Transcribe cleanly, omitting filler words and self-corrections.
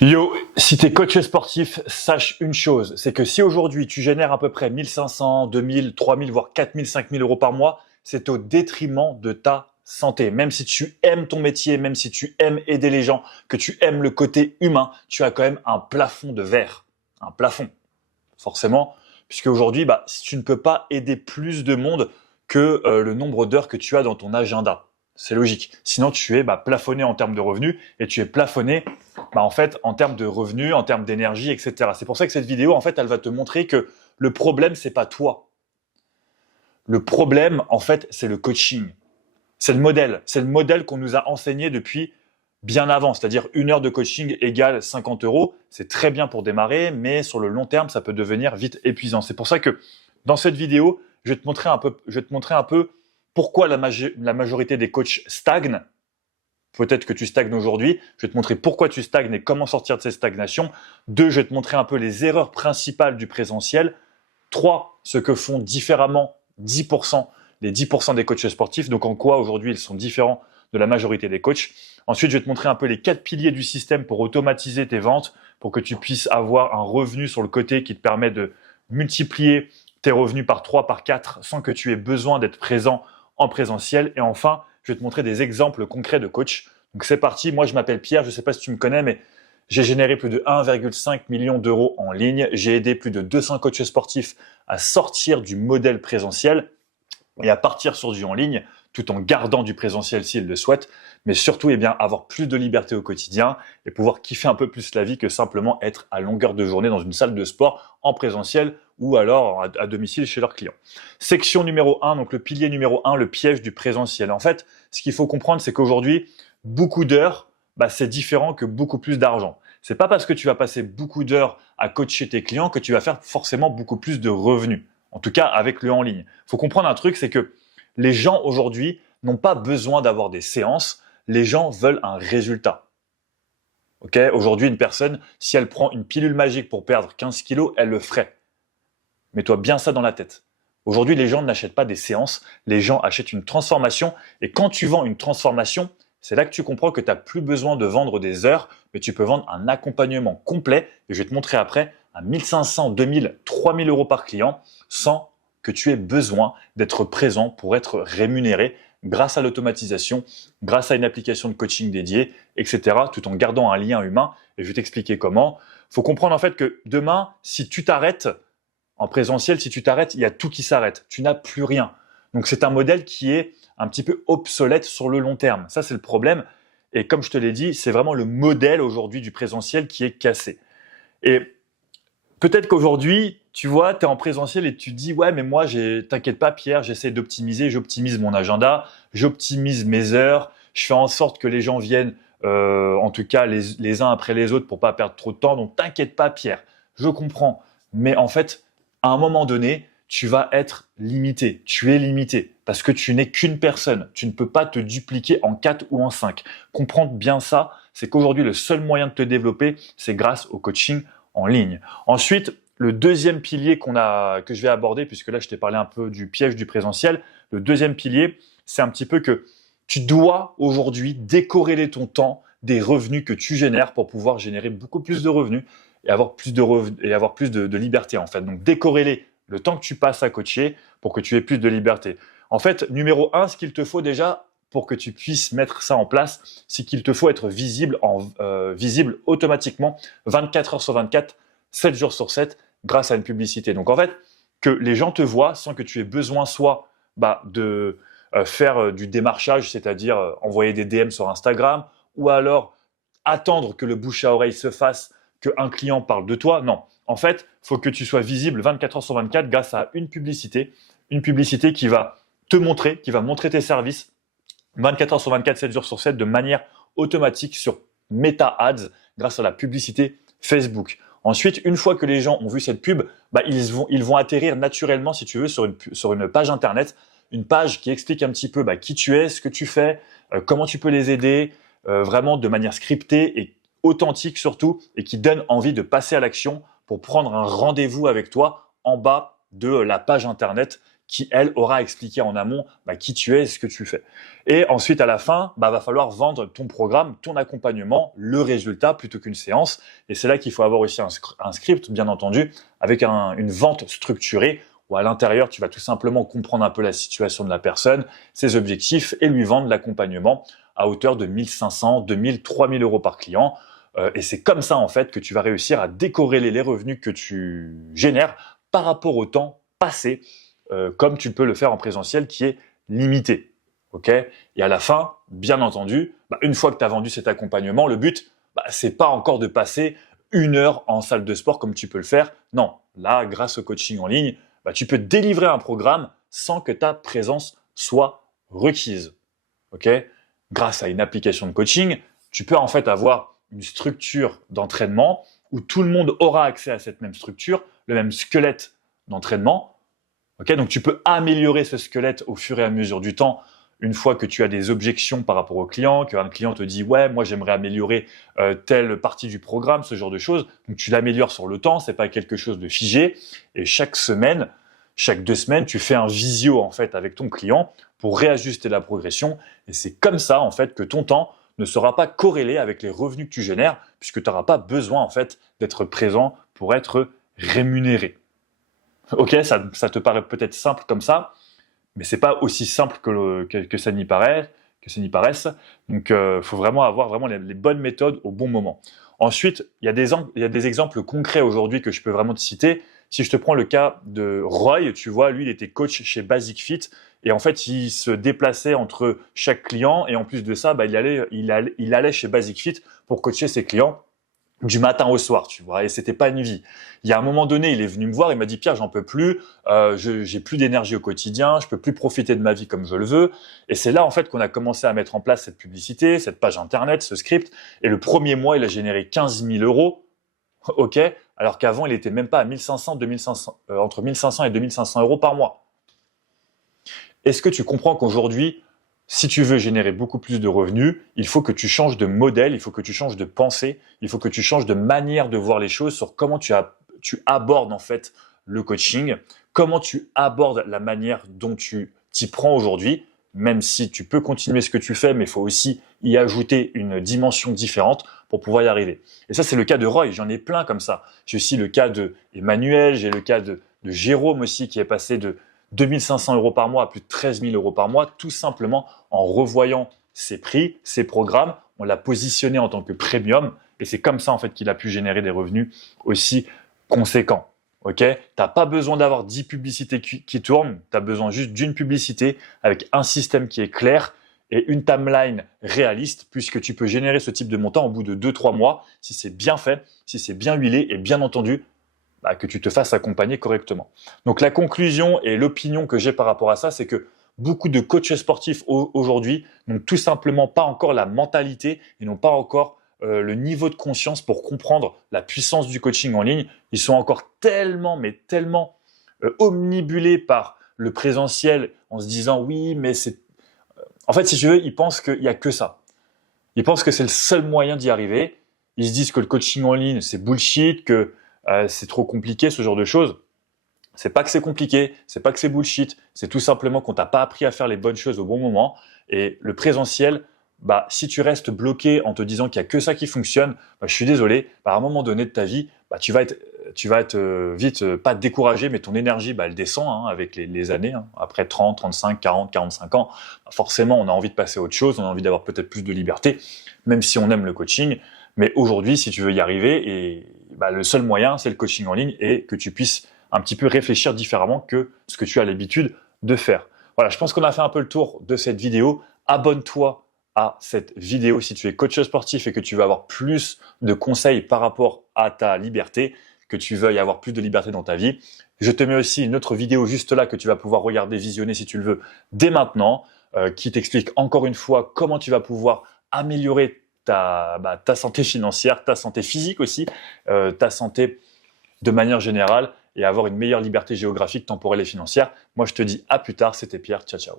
Yo, si tu es coach sportif, sache une chose, c'est que si aujourd'hui tu génères à peu près 1500, 2000, 3000, voire 4000, 5000 euros par mois, c'est au détriment de ta santé. Même si tu aimes ton métier, même si tu aimes aider les gens, que tu aimes le côté humain, tu as quand même un plafond de verre. Un plafond, forcément, puisque aujourd'hui, si tu ne peux pas aider plus de monde que le nombre d'heures que tu as dans ton agenda. C'est logique. Sinon, tu es plafonné en termes de revenus et tu es plafonné en fait, en termes de revenus, en termes d'énergie, etc. C'est pour ça que cette vidéo, en fait, elle va te montrer que le problème, c'est pas toi. Le problème, en fait, c'est le coaching. C'est le modèle. C'est le modèle qu'on nous a enseigné depuis bien avant. C'est-à-dire 1 heure de coaching égale 50 euros. C'est très bien pour démarrer, mais sur le long terme, ça peut devenir vite épuisant. C'est pour ça que dans cette vidéo, je vais te montrer un peu pourquoi la majorité des coachs stagnent. Peut-être que tu stagnes aujourd'hui. Je vais te montrer pourquoi tu stagnes et comment sortir de ces stagnations. 2, je vais te montrer un peu les erreurs principales du présentiel. 3, ce que font différemment 10%, les 10% des coachs sportifs. Donc en quoi aujourd'hui ils sont différents de la majorité des coachs. Ensuite, je vais te montrer un peu les 4 piliers du système pour automatiser tes ventes, pour que tu puisses avoir un revenu sur le côté qui te permet de multiplier tes revenus par 3, par 4, sans que tu aies besoin d'être présent en présentiel. Et enfin, je vais te montrer des exemples concrets de coach. Donc c'est parti, moi je m'appelle Pierre, je ne sais pas si tu me connais, mais j'ai généré plus de 1,5 million d'euros en ligne. J'ai aidé plus de 200 coachs sportifs à sortir du modèle présentiel et à partir sur du en ligne, tout en gardant du présentiel s'ils le souhaitent, mais surtout avoir plus de liberté au quotidien et pouvoir kiffer un peu plus la vie que simplement être à longueur de journée dans une salle de sport en présentiel ou alors à domicile chez leurs clients. Section numéro 1, donc le pilier numéro 1, le piège du présentiel. En fait, ce qu'il faut comprendre, c'est qu'aujourd'hui, beaucoup d'heures, c'est différent que beaucoup plus d'argent. C'est pas parce que tu vas passer beaucoup d'heures à coacher tes clients que tu vas faire forcément beaucoup plus de revenus. En tout cas, avec le en ligne. Il faut comprendre un truc, c'est que les gens aujourd'hui n'ont pas besoin d'avoir des séances. Les gens veulent un résultat. Okay, aujourd'hui, une personne, si elle prend une pilule magique pour perdre 15 kilos, elle le ferait. Mets-toi bien ça dans la tête. Aujourd'hui, les gens n'achètent pas des séances, les gens achètent une transformation. Et quand tu vends une transformation, c'est là que tu comprends que tu n'as plus besoin de vendre des heures, mais tu peux vendre un accompagnement complet. Et je vais te montrer après à 1500, 2000, 3000 euros par client sans que tu aies besoin d'être présent pour être rémunéré grâce à l'automatisation, grâce à une application de coaching dédiée, etc., tout en gardant un lien humain. Et je vais t'expliquer comment. Il faut comprendre en fait que demain, si tu t'arrêtes, en présentiel, si tu t'arrêtes, il y a tout qui s'arrête. Tu n'as plus rien. Donc, c'est un modèle qui est un petit peu obsolète sur le long terme. Ça, c'est le problème. Et comme je te l'ai dit, c'est vraiment le modèle aujourd'hui du présentiel qui est cassé. Et peut-être qu'aujourd'hui, tu vois, tu es en présentiel et tu te dis « Ouais, mais moi, t'inquiète pas Pierre, j'essaie d'optimiser, j'optimise mon agenda, j'optimise mes heures, je fais en sorte que les gens viennent, en tout cas les uns après les autres pour pas perdre trop de temps. Donc, t'inquiète pas Pierre, je comprends. » Mais en fait, à un moment donné, tu vas être limité. Tu es limité parce que tu n'es qu'une personne. Tu ne peux pas te dupliquer en 4 ou en 5. Comprendre bien ça, c'est qu'aujourd'hui, le seul moyen de te développer, c'est grâce au coaching en ligne. Ensuite, le deuxième pilier que je vais aborder, puisque là, je t'ai parlé un peu du piège du présentiel. Le deuxième pilier, c'est un petit peu que tu dois aujourd'hui décorréler ton temps des revenus que tu génères pour pouvoir générer beaucoup plus de revenus et avoir plus de liberté en fait. Donc décorréler le temps que tu passes à coacher pour que tu aies plus de liberté. En fait, numéro 1, ce qu'il te faut déjà pour que tu puisses mettre ça en place, c'est qu'il te faut être visible automatiquement 24 heures sur 24, 7 jours sur 7 grâce à une publicité. Donc en fait, que les gens te voient sans que tu aies besoin soit de faire du démarchage, c'est-à-dire envoyer des DM sur Instagram ou alors attendre que le bouche à oreille se fasse, qu'un client parle de toi. Non, en fait, il faut que tu sois visible 24 heures sur 24 grâce à une publicité qui va te montrer, qui va montrer tes services 24 heures sur 24, 7 jours sur 7 de manière automatique sur Meta Ads grâce à la publicité Facebook. Ensuite, une fois que les gens ont vu cette pub, ils vont atterrir naturellement, si tu veux, sur une page internet, une page qui explique un petit peu qui tu es, ce que tu fais, comment tu peux les aider, vraiment de manière scriptée et authentique surtout, et qui donne envie de passer à l'action pour prendre un rendez-vous avec toi en bas de la page internet qui, elle, aura expliqué en amont qui tu es et ce que tu fais. Et ensuite, à la fin, va falloir vendre ton programme, ton accompagnement, le résultat plutôt qu'une séance. Et c'est là qu'il faut avoir aussi un script, bien entendu, avec une vente structurée où à l'intérieur, tu vas tout simplement comprendre un peu la situation de la personne, ses objectifs et lui vendre l'accompagnement à hauteur de 1500, 2000, 3000 euros par client. Et c'est comme ça, en fait, que tu vas réussir à décorréler les revenus que tu génères par rapport au temps passé, comme tu peux le faire en présentiel qui est limité. Okay, et à la fin, bien entendu, une fois que tu as vendu cet accompagnement, le but, c'est pas encore de passer 1 heure en salle de sport comme tu peux le faire. Non, là, grâce au coaching en ligne, tu peux délivrer un programme sans que ta présence soit requise. Okay, grâce à une application de coaching, tu peux en fait avoir une structure d'entraînement où tout le monde aura accès à cette même structure, le même squelette d'entraînement. Okay, donc tu peux améliorer ce squelette au fur et à mesure du temps. Une fois que tu as des objections par rapport au client, qu'un client te dit « ouais, moi j'aimerais améliorer telle partie du programme », ce genre de choses. Donc tu l'améliores sur le temps, c'est pas quelque chose de figé. Et chaque semaine, chaque 2 semaines, tu fais un visio en fait avec ton client pour réajuster la progression. Et c'est comme ça en fait que ton temps ne sera pas corrélé avec les revenus que tu génères, puisque tu n'auras pas besoin en fait d'être présent pour être rémunéré. Ok, ça te paraît peut-être simple comme ça, mais c'est pas aussi simple que ça n'y paraisse. Donc, faut vraiment avoir les bonnes méthodes au bon moment. Ensuite, il y a des exemples concrets aujourd'hui que je peux vraiment te citer. Si je te prends le cas de Roy, tu vois, lui, il était coach chez Basic Fit et en fait, il se déplaçait entre chaque client et en plus de ça, il allait chez Basic Fit pour coacher ses clients du matin au soir, tu vois, et c'était pas une vie. Il y a un moment donné, il est venu me voir, il m'a dit Pierre, j'en peux plus, j'ai plus d'énergie au quotidien, je peux plus profiter de ma vie comme je le veux. Et c'est là en fait qu'on a commencé à mettre en place cette publicité, cette page internet, ce script. Et le premier mois, il a généré 15 000 euros, ok, alors qu'avant, il était même pas à 1500, 2500, entre 1500 et 2500 euros par mois. Est-ce que tu comprends qu'aujourd'hui, si tu veux générer beaucoup plus de revenus, il faut que tu changes de modèle, il faut que tu changes de pensée, il faut que tu changes de manière de voir les choses sur comment tu abordes en fait le coaching, comment tu abordes la manière dont tu t'y prends aujourd'hui, même si tu peux continuer ce que tu fais, mais il faut aussi y ajouter une dimension différente pour pouvoir y arriver. Et ça, c'est le cas de Roy, j'en ai plein comme ça. J'ai aussi le cas de Emmanuel, j'ai le cas de Jérôme aussi qui est passé de 2500 euros par mois à plus de 13 000 euros par mois, tout simplement en revoyant ses prix, ses programmes. On l'a positionné en tant que premium et c'est comme ça en fait qu'il a pu générer des revenus aussi conséquents. Ok, t'as pas besoin d'avoir 10 publicités qui tournent, tu as besoin juste d'une publicité avec un système qui est clair et une timeline réaliste puisque tu peux générer ce type de montant au bout de 2-3 mois si c'est bien fait, si c'est bien huilé et bien entendu que tu te fasses accompagner correctement. Donc la conclusion et l'opinion que j'ai par rapport à ça, c'est que beaucoup de coachs sportifs aujourd'hui n'ont tout simplement pas encore la mentalité et n'ont pas encore le niveau de conscience pour comprendre la puissance du coaching en ligne. Ils sont encore tellement omnibulés par le présentiel en se disant oui, mais c'est... En fait, si tu veux, ils pensent qu'il n'y a que ça. Ils pensent que c'est le seul moyen d'y arriver. Ils se disent que le coaching en ligne, c'est bullshit, que c'est trop compliqué, ce genre de choses. C'est pas que c'est compliqué, c'est pas que c'est bullshit, c'est tout simplement qu'on t'a pas appris à faire les bonnes choses au bon moment. Et le présentiel, si tu restes bloqué en te disant qu'il y a que ça qui fonctionne, je suis désolé, à un moment donné de ta vie, tu vas être vite pas découragé, mais ton énergie, elle descend avec les années. Après 30, 35, 40, 45 ans, forcément, on a envie de passer à autre chose, on a envie d'avoir peut-être plus de liberté, même si on aime le coaching. Mais aujourd'hui, si tu veux y arriver, le seul moyen, c'est le coaching en ligne et que tu puisses un petit peu réfléchir différemment que ce que tu as l'habitude de faire. Voilà, je pense qu'on a fait un peu le tour de cette vidéo. Abonne-toi à cette vidéo si tu es coach sportif et que tu veux avoir plus de conseils par rapport à ta liberté, que tu veuilles avoir plus de liberté dans ta vie. Je te mets aussi une autre vidéo juste là que tu vas pouvoir regarder, visionner si tu le veux dès maintenant, qui t'explique encore une fois comment tu vas pouvoir améliorer ta santé financière, ta santé physique aussi, ta santé de manière générale et avoir une meilleure liberté géographique, temporelle et financière. Moi, je te dis à plus tard, c'était Pierre, ciao ciao.